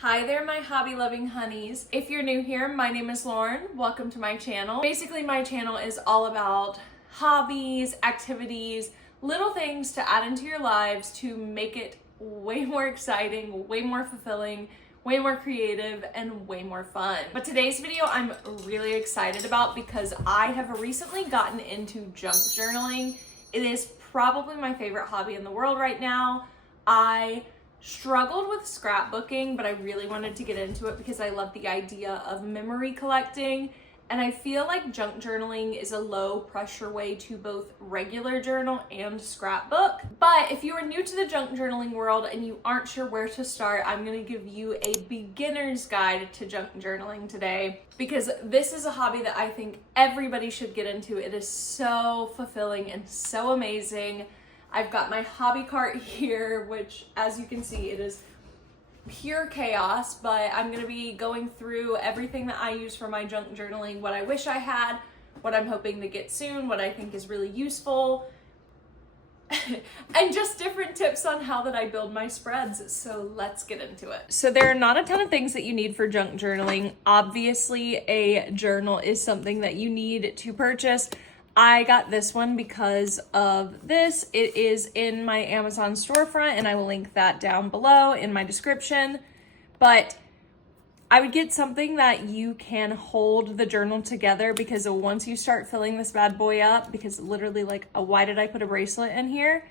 Hi there, my hobby loving honeys. If you're new here, my name is Lauren. Welcome to my channel. Basically, my channel is all about hobbies, activities, little things to add into your lives to make it way more exciting, way more fulfilling, way more creative, and way more fun. But today's video I'm really excited about because I have recently gotten into junk journaling. It is probably my favorite hobby in the world right now. I struggled with scrapbooking, but I really wanted to get into it because I love the idea of memory collecting. And I feel like junk journaling is a low pressure way to both regular journal and scrapbook. But if you are new to the junk journaling world and you aren't sure where to start, I'm going to give you a beginner's guide to junk journaling today because this is a hobby that I think everybody should get into. It is so fulfilling and so amazing. I've got my hobby cart here, which as you can see, it is pure chaos, but I'm going to be going through everything that I use for my junk journaling, what I wish I had, what I'm hoping to get soon, what I think is really useful, and just different tips on how that I build my spreads. So let's get into it. So there are not a ton of things that you need for junk journaling. Obviously, a journal is something that you need to purchase. I got this one because of this. It is in my Amazon storefront and I will link that down below in my description. But I would get something that you can hold the journal together because once you start filling this bad boy up, because literally like, why did I put a bracelet in here?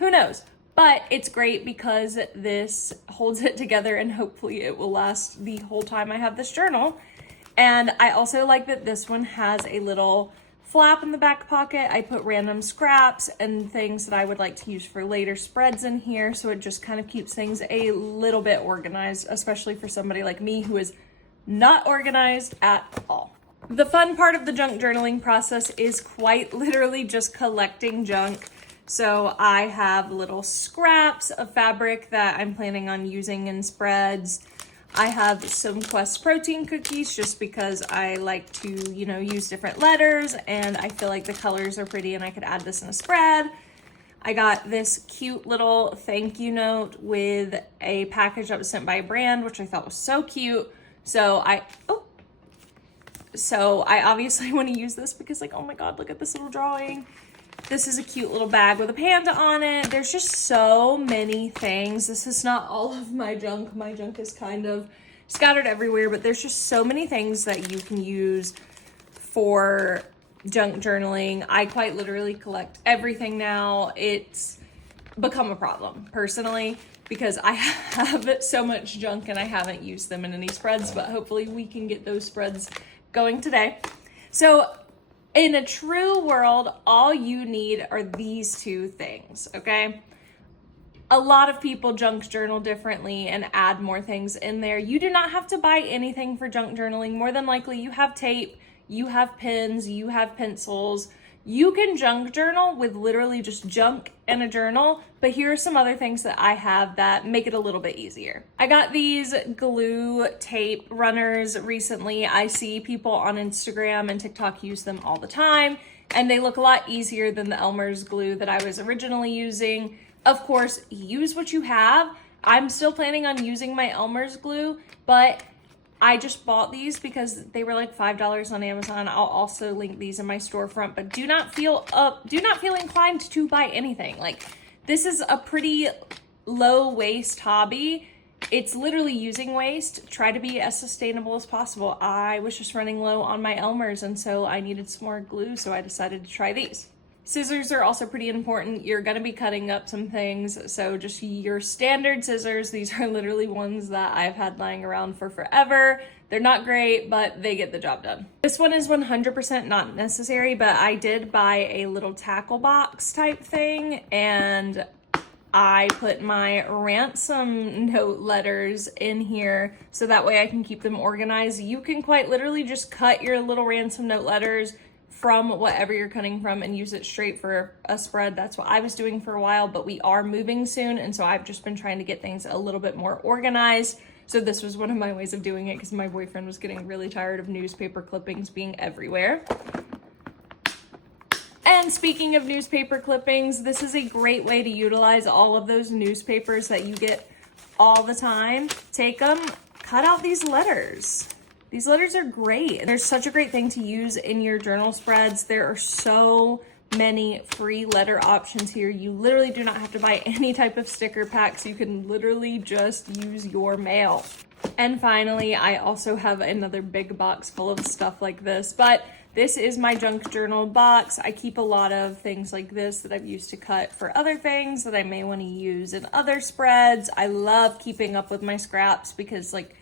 Who knows? But it's great because this holds it together and hopefully it will last the whole time I have this journal. And I also like that this one has a little flap in the back pocket. I put random scraps and things that I would like to use for later spreads in here, so it just kind of keeps things a little bit organized, especially for somebody like me who is not organized at all. The fun part of the junk journaling process is quite literally just collecting junk. So I have little scraps of fabric that I'm planning on using in spreads. I have some Quest protein cookies just because I like to, use different letters and I feel like the colors are pretty and I could add this in a spread. I got this cute little thank you note with a package that was sent by a brand, which I thought was so cute. So I obviously want to use this because oh my God, look at this little drawing. This is a cute little bag with a panda on it. There's just so many things. This is not all of my junk. My junk is kind of scattered everywhere, but there's just so many things that you can use for junk journaling. I quite literally collect everything now. It's become a problem personally because I have so much junk and I haven't used them in any spreads, but hopefully we can get those spreads going today. So in a true world, all you need are these two things, okay? A lot of people junk journal differently and add more things in there. You do not have to buy anything for junk journaling. More than likely, you have tape, you have pens, you have pencils. You can junk journal with literally just junk and a journal, but here are some other things that I have that make it a little bit easier. I got these glue tape runners recently. I see people on Instagram and TikTok use them all the time, and they look a lot easier than the Elmer's glue that I was originally using. Of course, use what you have. I'm still planning on using my Elmer's glue, but I just bought these because they were like $5 on Amazon. I'll also link these in my storefront, but do not feel inclined to buy anything. This is a pretty low waste hobby. It's literally using waste. Try to be as sustainable as possible. I was just running low on my Elmer's and so I needed some more glue, so I decided to try these. Scissors are also pretty important. You're gonna be cutting up some things, so just your standard scissors. These are literally ones that I've had lying around for forever. They're not great, but they get the job done. This one is 100% not necessary, but I did buy a little tackle box type thing, and I put my ransom note letters in here so that way I can keep them organized. You can quite literally just cut your little ransom note letters from whatever you're cutting from and use it straight for a spread. That's what I was doing for a while, but we are moving soon, and so I've just been trying to get things a little bit more organized. So this was one of my ways of doing it because my boyfriend was getting really tired of newspaper clippings being everywhere. And speaking of newspaper clippings, this is a great way to utilize all of those newspapers that you get all the time. Take them, cut out these letters. These letters are great. They're such a great thing to use in your journal spreads. There are so many free letter options here. You literally do not have to buy any type of sticker packs. You can literally just use your mail. And finally, I also have another big box full of stuff like this, but this is my junk journal box. I keep a lot of things like this that I've used to cut for other things that I may want to use in other spreads. I love keeping up with my scraps because like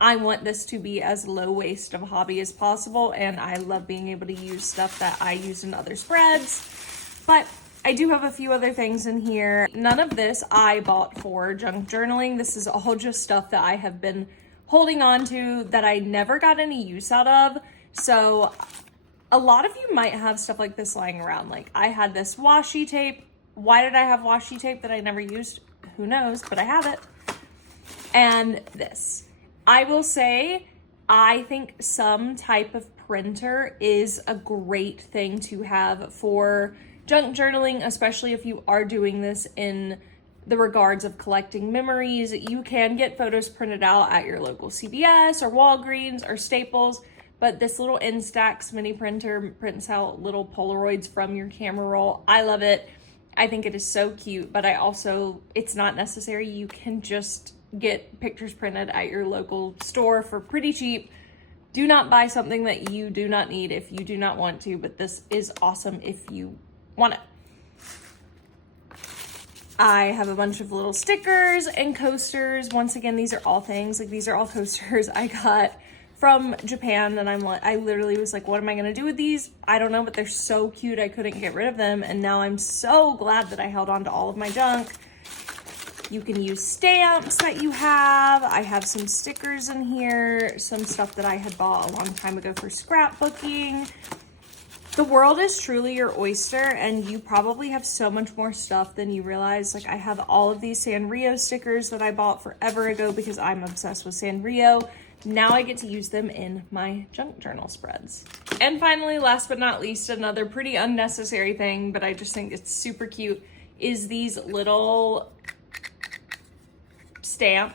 I want this to be as low waste of a hobby as possible, and I love being able to use stuff that I use in other spreads. But I do have a few other things in here. None of this I bought for junk journaling. This is all just stuff that I have been holding on to that I never got any use out of. So a lot of you might have stuff like this lying around. Like I had this washi tape. Why did I have washi tape that I never used? Who knows, but I have it. And this. I will say, I think some type of printer is a great thing to have for junk journaling, especially if you are doing this in the regards of collecting memories. You can get photos printed out at your local CVS or Walgreens or Staples, but this little Instax mini printer prints out little Polaroids from your camera roll. I love it. I think it is so cute, but it's not necessary. You can just get pictures printed at your local store for pretty cheap. Do not buy something that you do not need if you do not want to, but this is awesome if you want it. I have a bunch of little stickers and coasters. Once again, these are all things, like these are all coasters I got from Japan, and I literally was like, what am I gonna do with these? I don't know, but they're so cute I couldn't get rid of them, and now I'm so glad that I held on to all of my junk. You can use stamps that you have. I have some stickers in here, some stuff that I had bought a long time ago for scrapbooking. The world is truly your oyster, and you probably have so much more stuff than you realize. Like I have all of these Sanrio stickers that I bought forever ago because I'm obsessed with Sanrio. Now I get to use them in my junk journal spreads. And finally, last but not least, another pretty unnecessary thing, but I just think it's super cute, is these little stamp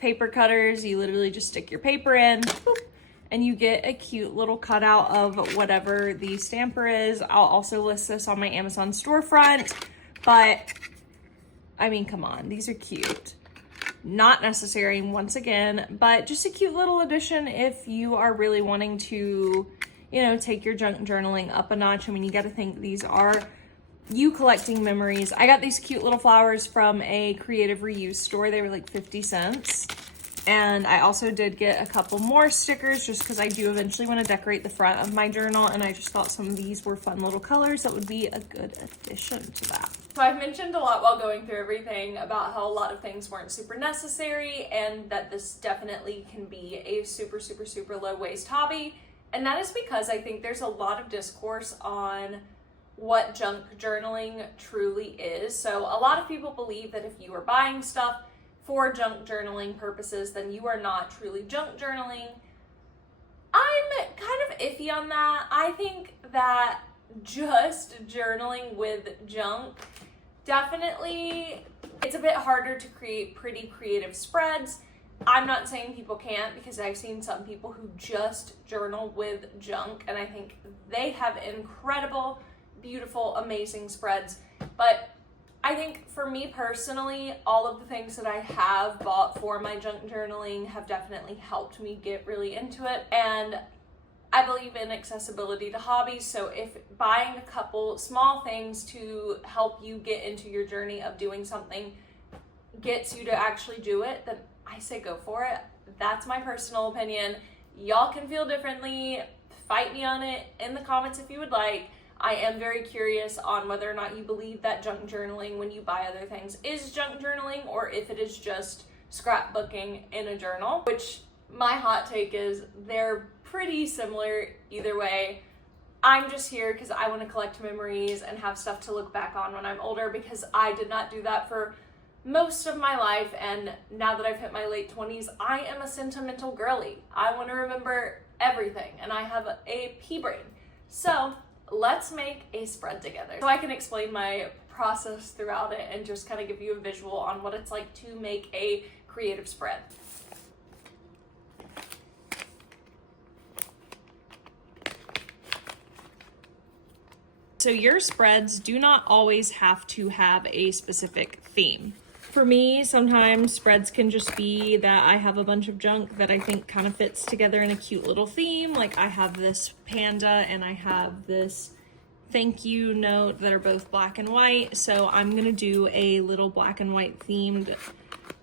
paper cutters. You literally just stick your paper in, boop, and you get a cute little cutout of whatever the stamper is. I'll also list this on my Amazon storefront, but I mean, come on, these are cute. Not necessary once again, but just a cute little addition if you are really wanting to, take your junk journaling up a notch. I mean, you got to think these are you collecting memories. I got these cute little flowers from a creative reuse store. They were like 50 cents. And I also did get a couple more stickers just because I do eventually want to decorate the front of my journal, and I just thought some of these were fun little colors that would be a good addition to that. So I've mentioned a lot while going through everything about how a lot of things weren't super necessary, and that this definitely can be a super, super, super low waste hobby. And that is because I think there's a lot of discourse on what junk journaling truly is. So a lot of people believe that if you are buying stuff for junk journaling purposes, then you are not truly junk journaling. I'm kind of iffy on that. I think that just journaling with junk, definitely it's a bit harder to create pretty creative spreads. I'm not saying people can't, because I've seen some people who just journal with junk, and I think they have incredible, beautiful, amazing spreads. But I think for me personally, all of the things that I have bought for my junk journaling have definitely helped me get really into it. And I believe in accessibility to hobbies. So if buying a couple small things to help you get into your journey of doing something gets you to actually do it, then I say go for it. That's my personal opinion. Y'all can feel differently. Fight me on it in the comments if you would like. I am very curious on whether or not you believe that junk journaling when you buy other things is junk journaling, or if it is just scrapbooking in a journal, which my hot take is they're pretty similar either way. I'm just here because I want to collect memories and have stuff to look back on when I'm older, because I did not do that for most of my life, and now that I've hit my late 20s, I am a sentimental girly. I want to remember everything, and I have a pea brain. So let's make a spread together so I can explain my process throughout it and just kind of give you a visual on what it's like to make a creative spread. So your spreads do not always have to have a specific theme. For me, sometimes spreads can just be that I have a bunch of junk that I think kind of fits together in a cute little theme. Like I have this panda and I have this thank you note that are both black and white. So I'm gonna do a little black and white themed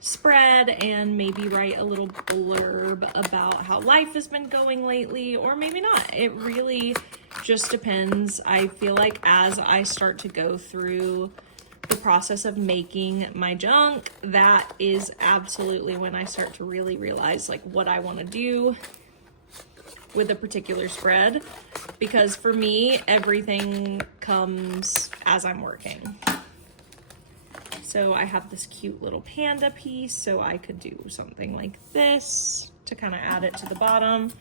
spread and maybe write a little blurb about how life has been going lately, or maybe not. It really just depends. I feel like as I start to go through the process of making my junk, that is absolutely when I start to really realize like what I want to do with a particular spread, because for me everything comes as I'm working. So I have this cute little panda piece, so I could do something like this to kind of add it to the bottom.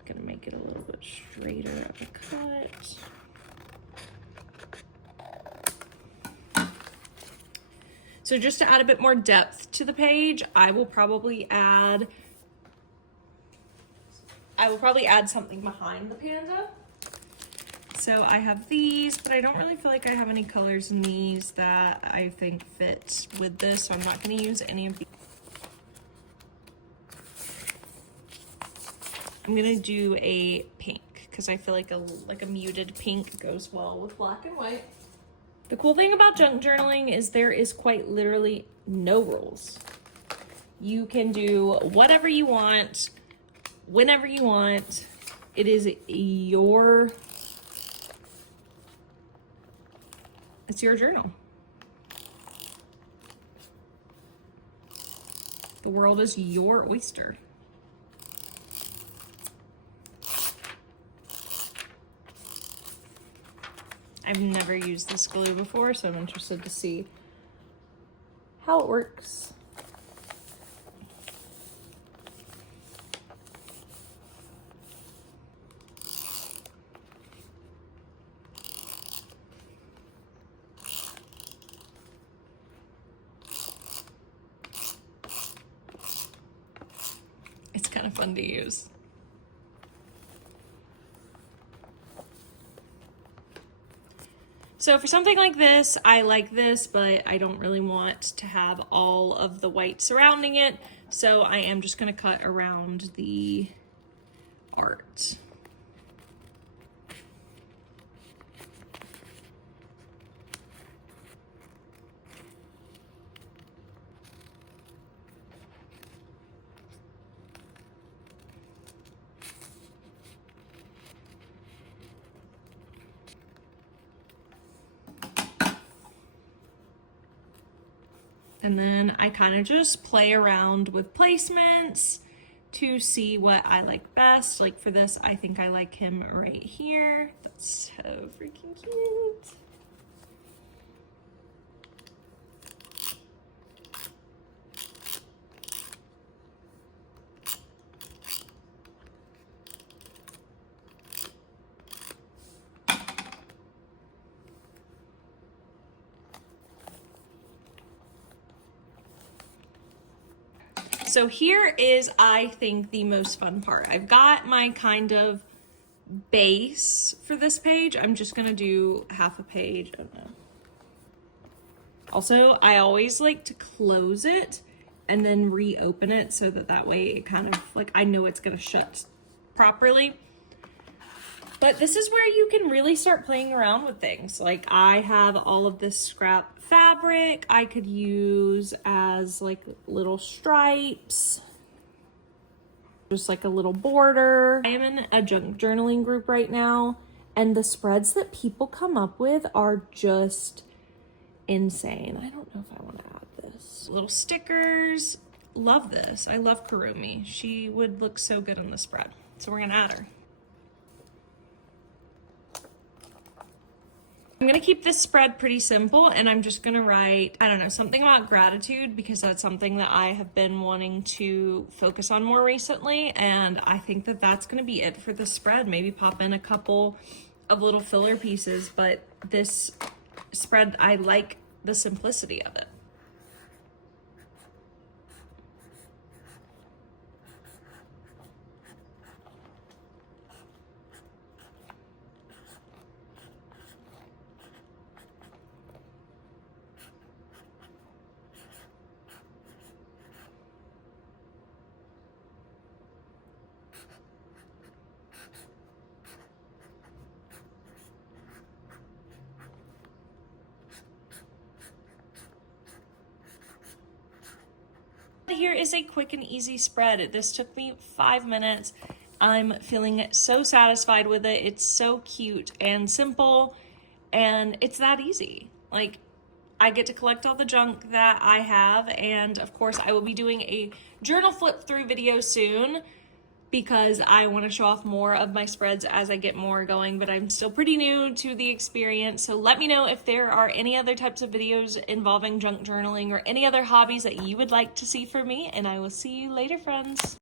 I'm gonna make it a little bit straighter of a cut. So just to add a bit more depth to the page, I will probably add something behind the panda. So I have these, but I don't really feel like I have any colors in these that I think fit with this, so I'm not going to use any of these. I'm going to do a pink because I feel like a muted pink goes well with black and white. The cool thing about junk journaling is there is quite literally no rules. You can do whatever you want, whenever you want. It is your journal. The world is your oyster. I've never used this glue before, so I'm interested to see how it works. It's kind of fun to use. So for something like this, I like this, but I don't really want to have all of the white surrounding it. So I am just gonna cut around the art. And then I kind of just play around with placements to see what I like best. Like for this, I think I like him right here. That's so freaking cute. So here is, I think, the most fun part. I've got my kind of base for this page. I'm just gonna do half a page. Oh no. Also, I always like to close it and then reopen it so that way it kind of, like, I know it's gonna shut properly. But this is where you can really start playing around with things. Like I have all of this scrap fabric I could use as like little stripes, just like a little border. I am in a junk journaling group right now, and the spreads that people come up with are just insane. I don't know if I want to add this. Little stickers. Love this. I love Kurumi. She would look so good on the spread. So we're gonna add her. I'm gonna keep this spread pretty simple, and I'm just gonna write, I don't know, something about gratitude, because that's something that I have been wanting to focus on more recently, and I think that that's gonna be it for the spread. Maybe pop in a couple of little filler pieces, but this spread, I like the simplicity of it. Here is a quick and easy spread. This took me 5 minutes. I'm feeling so satisfied with it. It's so cute and simple, and it's that easy. Like, I get to collect all the junk that I have, and of course I will be doing a journal flip through video soon because I want to show off more of my spreads as I get more going, but I'm still pretty new to the experience. So let me know if there are any other types of videos involving junk journaling or any other hobbies that you would like to see from me, and I will see you later, friends.